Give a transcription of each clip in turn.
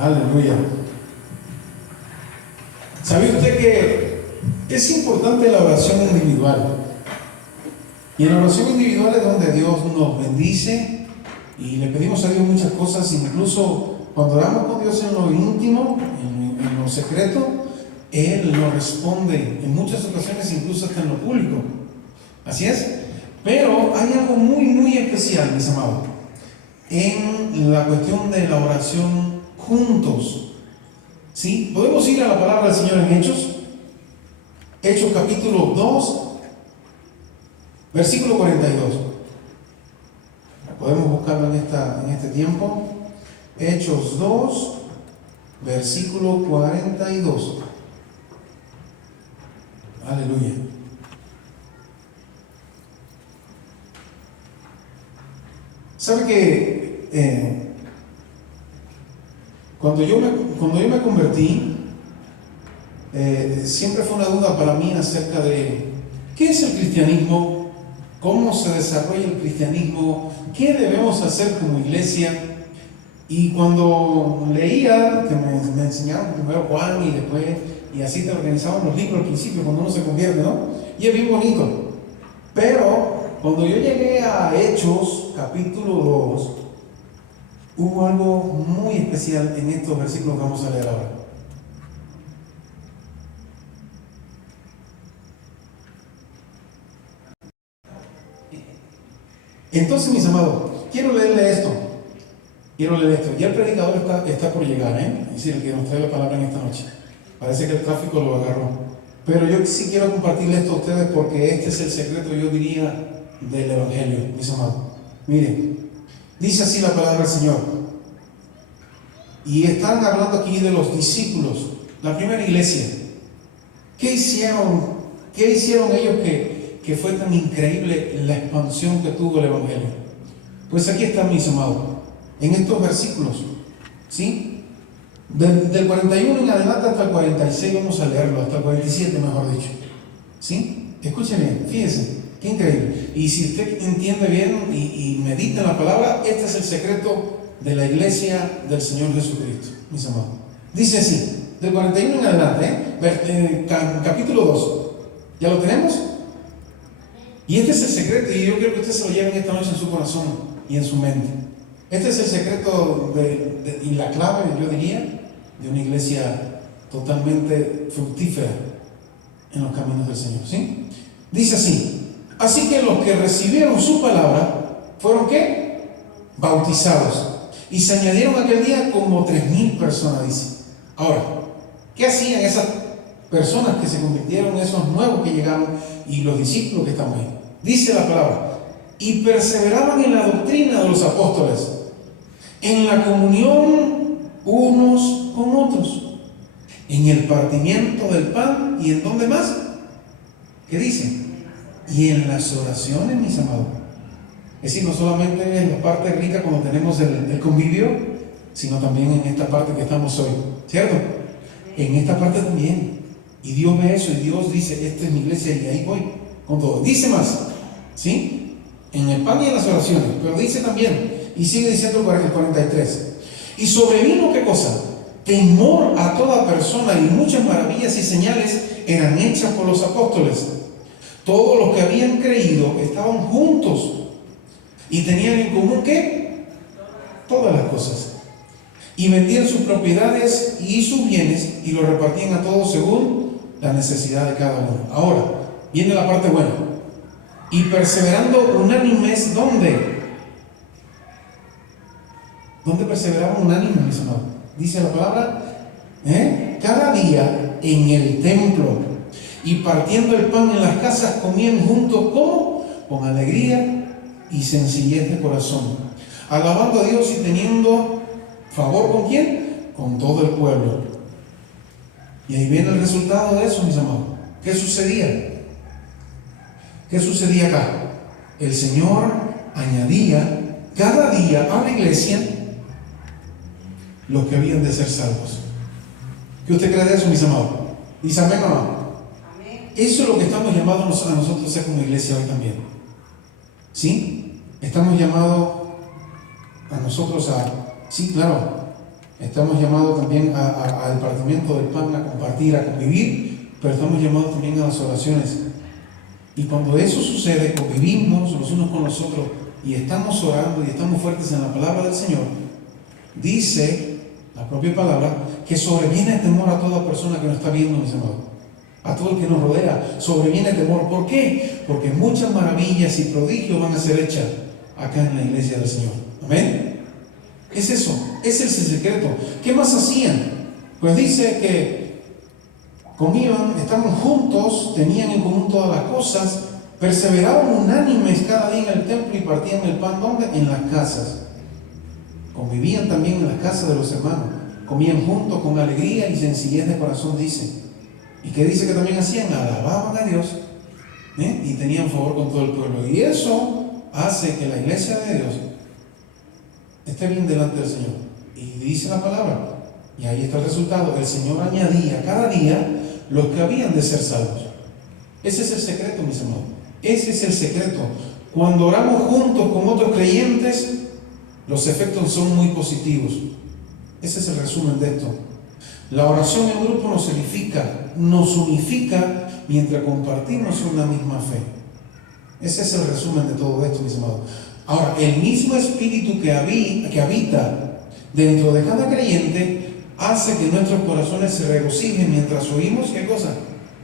Aleluya. ¿Sabe usted que es importante la oración individual? Y en la oración individual es donde Dios nos bendice y le pedimos a Dios muchas cosas, incluso cuando oramos con Dios en lo íntimo, en lo secreto, Él nos responde en muchas ocasiones, incluso hasta en lo público. Así es. Pero hay algo muy, muy especial, mis amados, en la cuestión de la oración juntos. ¿Sí? Podemos ir a la palabra del Señor en Hechos. Hechos capítulo 2, versículo 42. Podemos buscarlo en este tiempo. Hechos 2, versículo 42. Aleluya. ¿Sabe que cuando yo me convertí, siempre fue una duda para mí acerca de qué es el cristianismo, cómo se desarrolla el cristianismo, qué debemos hacer como iglesia? Y cuando leía, que me enseñaron primero Juan y después, y así te organizaban los libros al principio, cuando uno se convierte, ¿no? Y es bien bonito. Pero cuando yo llegué a Hechos, capítulo 2, hubo algo muy especial en estos versículos que vamos a leer ahora. Entonces, mis amados, quiero leer esto. Ya el predicador está por llegar, es decir, el que nos trae la palabra en esta noche. Parece que el tráfico lo agarró. Pero yo sí quiero compartirle esto a ustedes porque este es el secreto, yo diría, del Evangelio, mis amados. Miren, dice así la palabra del Señor. Y están hablando aquí de los discípulos, la primera iglesia. ¿Qué hicieron ellos que fue tan increíble la expansión que tuvo el Evangelio? Pues aquí están, mis amados, en estos versículos, ¿sí? Del 41 en adelante hasta el 46 vamos a leerlo, hasta el 47 mejor dicho, ¿sí? Escuchen bien, fíjense, qué increíble. Y si usted entiende bien y medita en la palabra, este es el secreto de la iglesia del Señor Jesucristo, mis amados. Dice así, del 41 en adelante, capítulo 2, ¿ya lo tenemos? Y este es el secreto, y yo quiero que usted se lo lleve esta noche en su corazón y en su mente. Este es el secreto y la clave, yo diría, de una iglesia totalmente fructífera en los caminos del Señor, ¿sí? Dice así: así que los que recibieron su palabra fueron ¿qué? Bautizados. Y se añadieron aquel día como 3,000 personas, dice. Ahora, ¿qué hacían esas personas que se convirtieron, esos nuevos que llegaron y los discípulos que estaban ahí? Dice la palabra: y perseveraban en la doctrina de los apóstoles, en la comunión unos con otros, en el partimiento del pan, y en dónde más, ¿qué dice? Y en las oraciones, mis amados. Es decir, no solamente en la parte rica cuando tenemos el convivio, sino también en esta parte que estamos hoy, ¿cierto? En esta parte también. Y Dios ve eso, y Dios dice: esta es mi iglesia y ahí voy con todo. Dice más, ¿sí? En el pan y en las oraciones. Pero dice también, y sigue diciendo el 43, y sobrevino, ¿qué cosa? Temor a toda persona, y muchas maravillas y señales eran hechas por los apóstoles. Todos los que habían creído estaban juntos y tenían en común ¿qué? Todas las cosas. Y vendían sus propiedades y sus bienes y los repartían a todos según la necesidad de cada uno. Ahora, viene la parte buena. Y perseverando unánimes, ¿dónde? ¿Dónde perseveraban unánimes, mis amados? Dice la palabra, cada día en el templo, y partiendo el pan en las casas, comían juntos, ¿cómo? Con alegría y sencillez de corazón, alabando a Dios y teniendo favor ¿con quién? Con todo el pueblo. Y ahí viene el resultado de eso, mis amados. ¿Qué sucedía? ¿Qué sucedía acá? El Señor añadía cada día a la iglesia los que habían de ser salvos. ¿Qué usted cree de eso, mis amados? Dice amén, mamá. Eso es lo que estamos llamados a nosotros a hacer como iglesia hoy también. ¿Sí? Estamos llamados a nosotros a, sí, claro, Estamos llamados también al partimiento del pan, a compartir, a convivir, pero estamos llamados también a las oraciones. Y cuando eso sucede, convivimos los unos con los otros y estamos orando y estamos fuertes en la palabra del Señor, dice la propia palabra que sobreviene el temor a toda persona que nos está viendo, mis amados. A todo el que nos rodea, sobreviene temor. ¿Por qué? Porque muchas maravillas y prodigios van a ser hechas acá en la iglesia del Señor. Amén. Es eso, ese es el secreto. ¿Qué más hacían? Pues dice que comían, estaban juntos, tenían en común todas las cosas, perseveraban unánimes cada día en el templo y partían el pan. ¿Dónde? En las casas. Convivían también en las casas de los hermanos, comían juntos con alegría y sencillez de corazón, dice. ¿Y qué dice que también hacían? Alababan a Dios, y tenían favor con todo el pueblo. Y eso hace que la iglesia de Dios esté bien delante del Señor. Y dice la palabra, y ahí está el resultado: el Señor añadía cada día los que habían de ser salvos. Ese es el secreto, mis hermanos. Ese es el secreto. Cuando oramos juntos con otros creyentes, los efectos son muy positivos. Ese es el resumen de esto. La oración en grupo nos edifica, nos unifica mientras compartimos una misma fe. Ese es el resumen de todo esto, mis amados. Ahora, el mismo espíritu que habita dentro de cada creyente hace que nuestros corazones se regocijen mientras oímos, ¿qué cosa?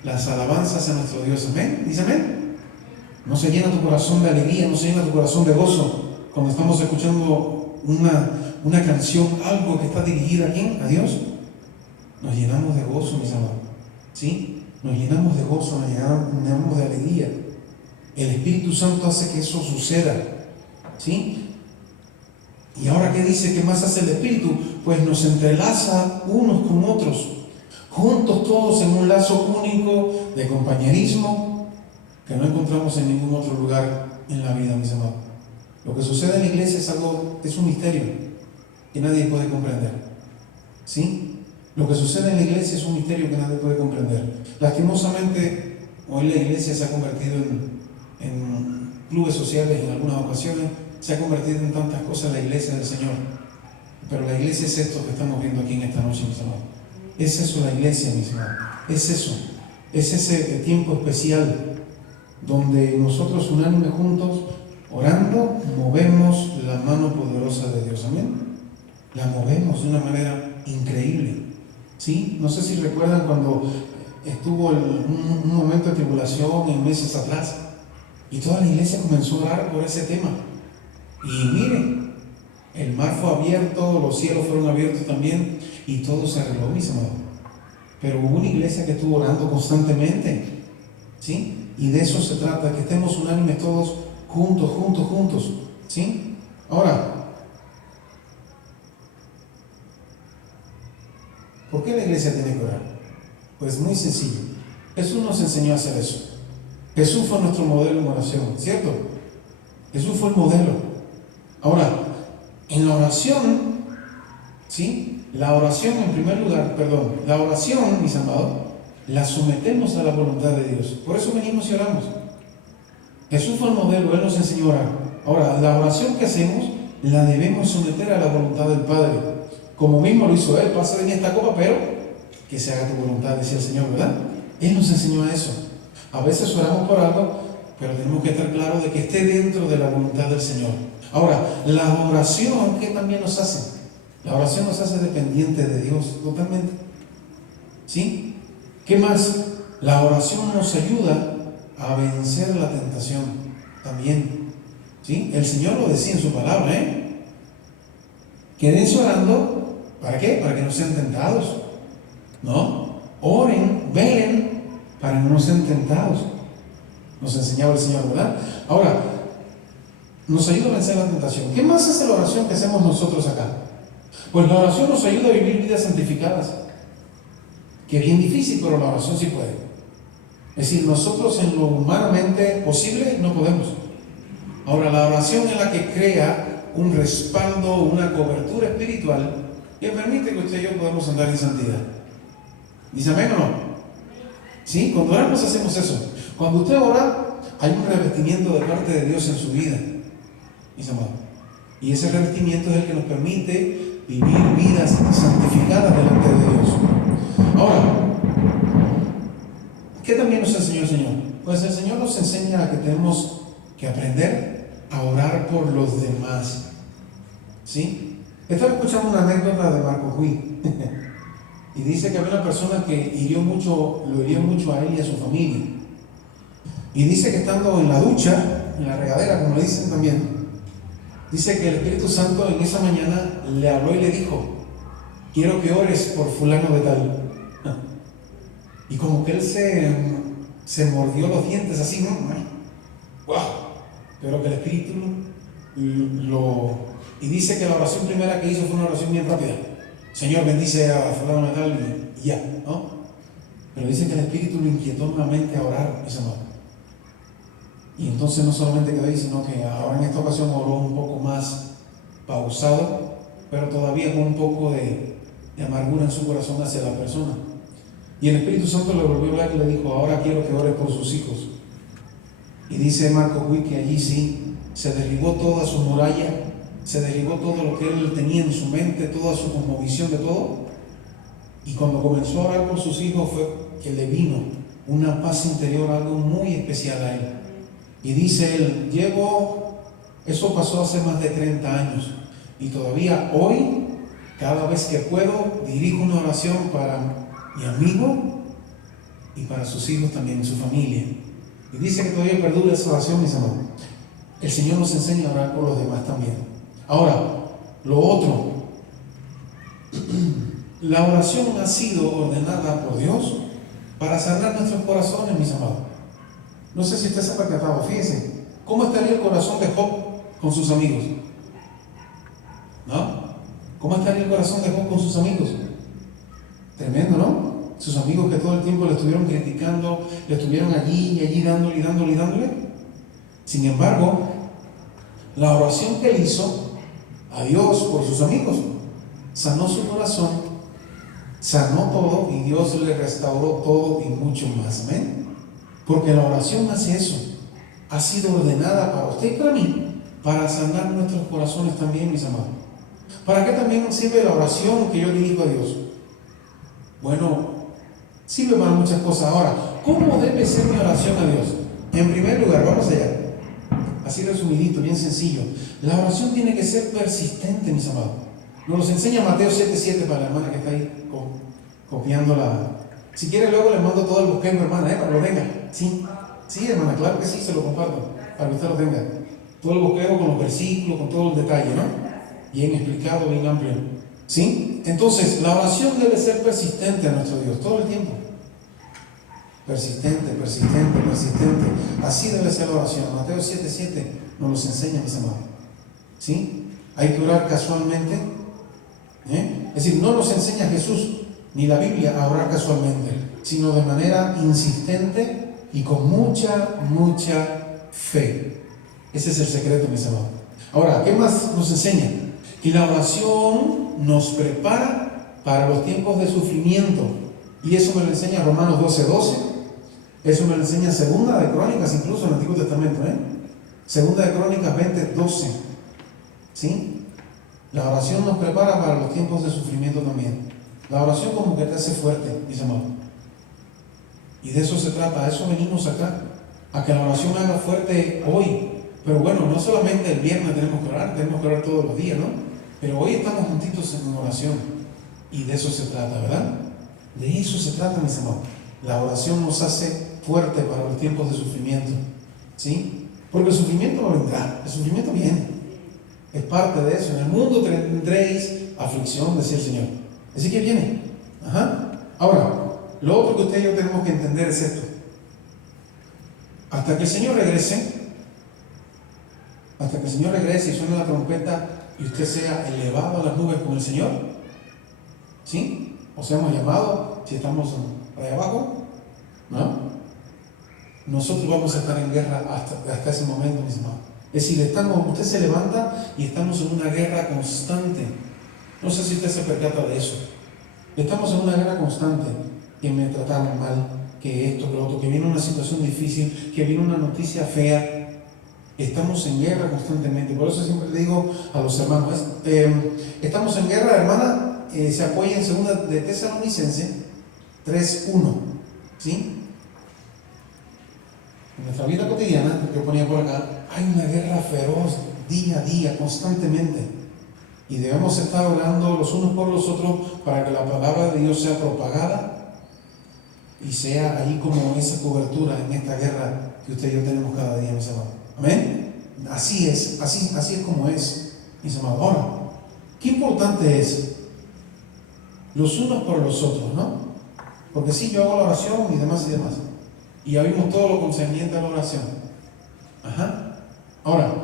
Las alabanzas a nuestro Dios. Amén. ¿Dice amén? No se llena tu corazón de alegría, no se llena tu corazón de gozo cuando estamos escuchando una canción, algo que está dirigida a ¿quién? A Dios. Nos llenamos de gozo, mis amados. ¿Sí? Nos llenamos de gozo, nos llenamos de alegría. El Espíritu Santo hace que eso suceda. ¿Sí? Y ahora, ¿qué dice? ¿Qué más hace el Espíritu? Pues nos entrelaza unos con otros, juntos todos en un lazo único de compañerismo que no encontramos en ningún otro lugar en la vida, mis amados. Lo que sucede en la iglesia es un misterio que nadie puede comprender. ¿Sí? Lo que sucede en la iglesia es un misterio que nadie puede comprender. Lastimosamente, hoy la iglesia se ha convertido en clubes sociales en algunas ocasiones, se ha convertido en tantas cosas la iglesia del Señor. Pero la iglesia es esto que estamos viendo aquí en esta noche, mis amados. Es eso la iglesia, mis amados. Es eso. Es ese tiempo especial donde nosotros unánimes juntos, orando, movemos la mano poderosa de Dios. Amén. La movemos de una manera increíble. ¿Sí? No sé si recuerdan cuando estuvo un momento de tribulación en meses atrás y toda la iglesia comenzó a orar por ese tema. Y miren, el mar fue abierto, los cielos fueron abiertos también y todo se arregló, mis amados. Pero hubo una iglesia que estuvo orando constantemente. ¿Sí? Y de eso se trata, que estemos unánimes todos juntos. ¿Sí? Ahora, ¿por qué la iglesia tiene que orar? Pues muy sencillo. Jesús nos enseñó a hacer eso. Jesús fue nuestro modelo en oración, ¿cierto? Jesús fue el modelo. Ahora, en la oración, ¿sí? La oración en primer lugar, la oración, mis amados, la sometemos a la voluntad de Dios. Por eso venimos y oramos. Jesús fue el modelo, Él nos enseñó a orar. Ahora, la oración que hacemos la debemos someter a la voluntad del Padre. Como mismo lo hizo Él: pasa de mí esta copa, pero que se haga tu voluntad, decía el Señor, ¿verdad? Él nos enseñó a eso. A veces oramos por algo, pero tenemos que estar claros de que esté dentro de la voluntad del Señor. Ahora, la oración, ¿qué también nos hace? La oración nos hace dependientes de Dios, totalmente. ¿Sí? ¿Qué más? La oración nos ayuda a vencer la tentación también. ¿Sí? El Señor lo decía en su palabra, Quédense orando, ¿para qué? Para que no sean tentados. ¿No? Oren, velen, para que no sean tentados. Nos enseñaba el Señor, ¿verdad? Ahora, nos ayuda a vencer la tentación. ¿Qué más hace la oración que hacemos nosotros acá? Pues la oración nos ayuda a vivir vidas santificadas. Que es bien difícil, pero la oración sí puede. Es decir, nosotros en lo humanamente posible no podemos. Ahora, la oración es la que crea un respaldo, una cobertura espiritual que permite que usted y yo podamos andar en santidad. ¿Dice amén o no? ¿Sí? Cuando oramos hacemos eso. Cuando usted ora, hay un revestimiento de parte de Dios en su vida, mis amados. Y ese revestimiento es el que nos permite vivir vidas santificadas delante de Dios. Ahora, ¿qué también nos enseñó el Señor? Pues el Señor nos enseña que tenemos que aprender a orar por los demás. ¿Sí? Estaba escuchando una anécdota de Marco Huy y dice que había una persona que lo hirió mucho a él y a su familia. Y dice que estando en la ducha, en la regadera, como le dicen también, dice que el Espíritu Santo en esa mañana le habló y le dijo: quiero que ores por fulano de tal. Y como que él se mordió los dientes así, ¿no? ¡Wow! Pero que el Espíritu y dice que la oración primera que hizo fue una oración bien rápida. Señor, bendice a fulano de tal y ya, ¿no? Pero dice que el Espíritu lo inquietó nuevamente a orar, ese amor. Y entonces no solamente quedó ahí, sino que ahora en esta ocasión oró un poco más pausado, pero todavía con un poco de amargura en su corazón hacia la persona. Y el Espíritu Santo le volvió a hablar y le dijo: ahora quiero que ores por sus hijos. Y dice Marco Huy que allí sí se derribó toda su muralla, se derribó todo lo que él tenía en su mente, toda su cosmovisión de todo. Y cuando comenzó a orar por sus hijos fue que le vino una paz interior, algo muy especial a él. Y dice él: eso pasó hace más de 30 años y todavía hoy, cada vez que puedo, dirijo una oración para mi amigo y para sus hijos también, su familia. Y dice que todavía perdura esa oración, mis amados. El Señor nos enseña a orar por los demás también. Ahora, lo otro, la oración ha sido ordenada por Dios para sanar nuestros corazones, mis amados. No sé si usted se ha percatado, fíjense, ¿cómo estaría el corazón de Job con sus amigos? ¿No? ¿Cómo estaría el corazón de Job con sus amigos? Tremendo, ¿no? Sus amigos que todo el tiempo le estuvieron criticando, le estuvieron allí y allí dándole. Sin embargo, la oración que él hizo a Dios por sus amigos sanó su corazón, sanó todo y Dios le restauró todo y mucho más. Amén. Porque la oración hace eso, ha sido ordenada para usted y para mí, para sanar nuestros corazones también, mis amados. ¿Para qué también sirve la oración que yo dirijo a Dios? Bueno, sirve para muchas cosas. Ahora, ¿cómo debe ser mi oración a Dios? En primer lugar, vamos allá. Así resumidito, bien sencillo. La oración tiene que ser persistente, mis amados. Nos enseña Mateo 7:7 para la hermana que está ahí copiándola. Si quiere luego le mando todo el bosquejo, hermana, para que lo tenga. Sí, hermana, claro que sí, se lo comparto, para que usted lo tenga. Todo el bosquejo con los versículos, con todo el detalle, ¿no? Bien explicado, bien amplio. ¿Sí? Entonces, la oración debe ser persistente a nuestro Dios, todo el tiempo. Persistente. Así debe ser la oración. Mateo 7:7 nos los enseña, mis amados. ¿Sí? Hay que orar casualmente. Es decir, no nos enseña Jesús ni la Biblia a orar casualmente, sino de manera insistente y con mucha fe. Ese es el secreto, mis amados. Ahora, ¿qué más nos enseña? Que la oración nos prepara para los tiempos de sufrimiento. Y eso me lo enseña Romanos 12:12. Eso me lo enseña Segunda de Crónicas, incluso en el Antiguo Testamento. Segunda de Crónicas 20:12. ¿Sí? La oración nos prepara para los tiempos de sufrimiento también. La oración como que te hace fuerte, mis amados. Y de eso se trata, a eso venimos acá. A que la oración haga fuerte hoy. Pero bueno, no solamente el viernes tenemos que orar todos los días, ¿no? Pero hoy estamos juntitos en oración. Y de eso se trata, ¿verdad? De eso se trata, mis amados. La oración nos hace fuerte para los tiempos de sufrimiento. ¿Sí? Porque el sufrimiento no vendrá, el sufrimiento viene. Es parte de eso. En el mundo tendréis aflicción, decía el Señor. Así que viene. Ahora, lo otro que usted y yo tenemos que entender es esto. Hasta que el Señor regrese y suene la trompeta y usted sea elevado a las nubes con el Señor, ¿sí? O seamos llamados, si estamos allá abajo, ¿no? Nosotros vamos a estar en guerra hasta ese momento, mis hermanos. Es decir, usted se levanta y estamos en una guerra constante. No sé si usted se percata de eso. Estamos en una guerra constante. Que me trataron mal, que esto, que lo otro, que viene una situación difícil, que viene una noticia fea. Estamos en guerra constantemente. Por eso siempre le digo a los hermanos, estamos en guerra, hermana, se apoya en 2 de Tesalonicenses 3:1. ¿Sí? En nuestra vida cotidiana, que ponía por acá, hay una guerra feroz día a día, constantemente. Y debemos estar orando los unos por los otros para que la palabra de Dios sea propagada y sea ahí como esa cobertura en esta guerra que usted y yo tenemos cada día, mis amados. Amén. Así es como es, mis amados. Ahora, qué importante es los unos por los otros, ¿no? Porque sí, yo hago la oración y demás y demás. Y ya vimos todo lo concerniente a la oración. Ajá. Ahora,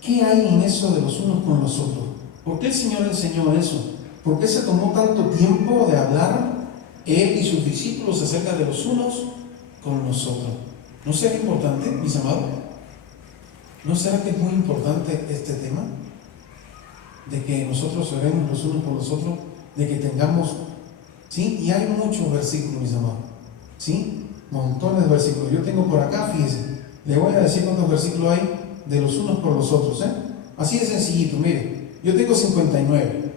¿qué hay en eso de los unos con los otros? ¿Por qué el Señor enseñó eso? ¿Por qué se tomó tanto tiempo de hablar Él y sus discípulos acerca de los unos con los otros? ¿No será importante, mis amados? ¿No será que es muy importante este tema? De que nosotros oremos los unos por los otros, de que tengamos, ¿sí? Y hay muchos versículos, mis amados, ¿sí? Montones de versículos. Yo tengo por acá, fíjense, le voy a decir cuántos versículos hay de los unos por los otros, ¿eh? Así de sencillito, mire, yo tengo 59,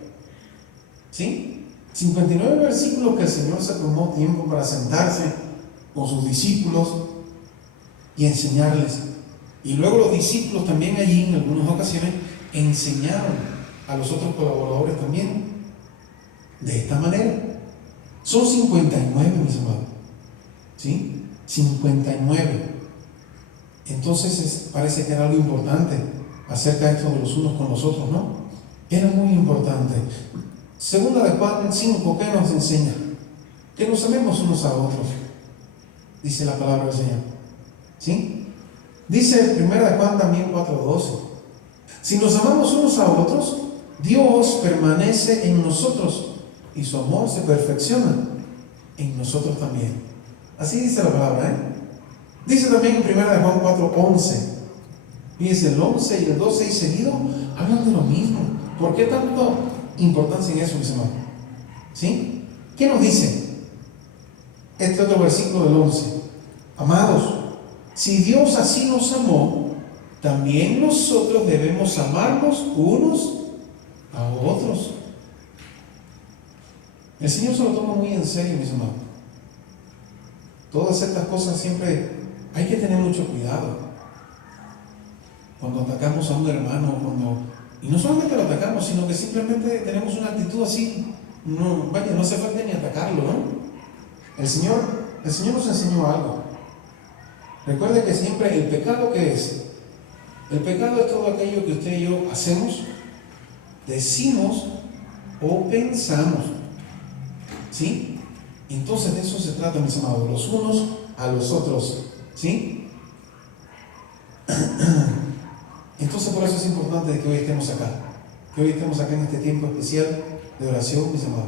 ¿sí? 59 versículos que el Señor se tomó tiempo para sentarse con sus discípulos y enseñarles. Y luego los discípulos también allí en algunas ocasiones enseñaron a los otros colaboradores también de esta manera. Son 59, mis amados, ¿sí? 59. Entonces parece que era algo importante acerca de esto de los unos con los otros, ¿no? Era muy importante. Segunda de Juan 5, ¿qué nos enseña? Que nos amemos unos a otros, dice la palabra del Señor, ¿sí? Dice primera de Juan también 4:12. Si nos amamos unos a otros, Dios permanece en nosotros y su amor se perfecciona en nosotros también. Así dice la palabra, ¿eh? Dice también en primera de Juan 4:11. Fíjense, el 11 y el 12 y seguido hablan de lo mismo. ¿Por qué tanta importancia en eso, mis hermanos? ¿Sí? ¿Qué nos dice este otro versículo del 11? Amados, si Dios así nos amó, también nosotros debemos amarnos unos a otros. El Señor se lo toma muy en serio, mis hermanos. Todas estas cosas siempre hay que tener mucho cuidado. Cuando atacamos a un hermano, y no solamente lo atacamos, sino que simplemente tenemos una actitud así, no hace falta ni atacarlo, ¿no? El Señor nos enseñó algo. Recuerde que siempre el pecado, ¿qué es? El pecado es todo aquello que usted y yo hacemos, decimos o pensamos, ¿sí? Entonces de eso se trata, mis amados, los unos a los otros, ¿sí? Entonces por eso es importante que hoy estemos acá en este tiempo especial de oración, mis amados.